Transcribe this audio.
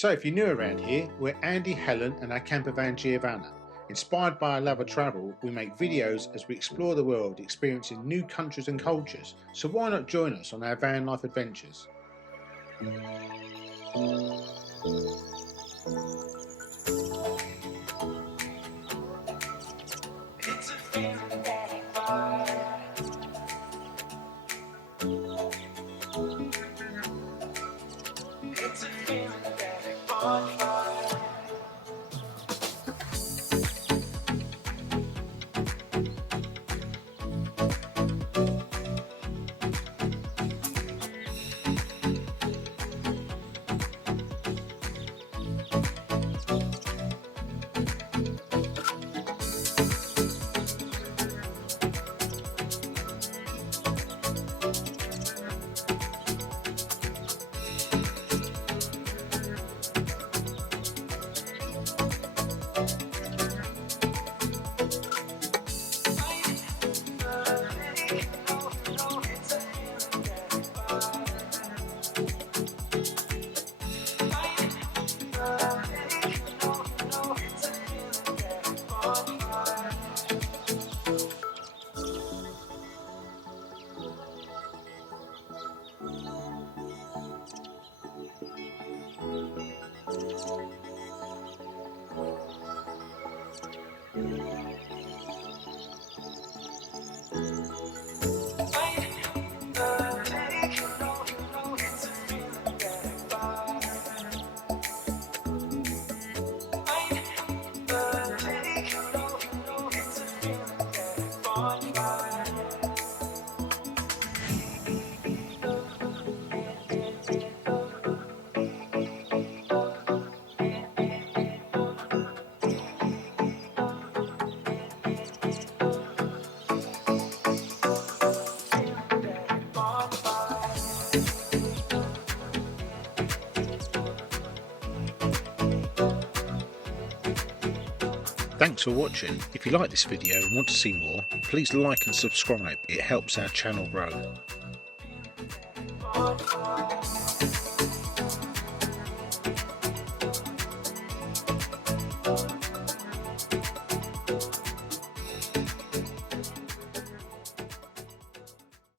So if you're new around here, we're Andy, Helen and our campervan Giovanna. Inspired by our love of travel, we make videos as we explore the world, experiencing new countries and cultures. So why not join us on our van life adventures? Thanks for watching. If you like this video and want to see more, please like and subscribe. It helps our channel grow.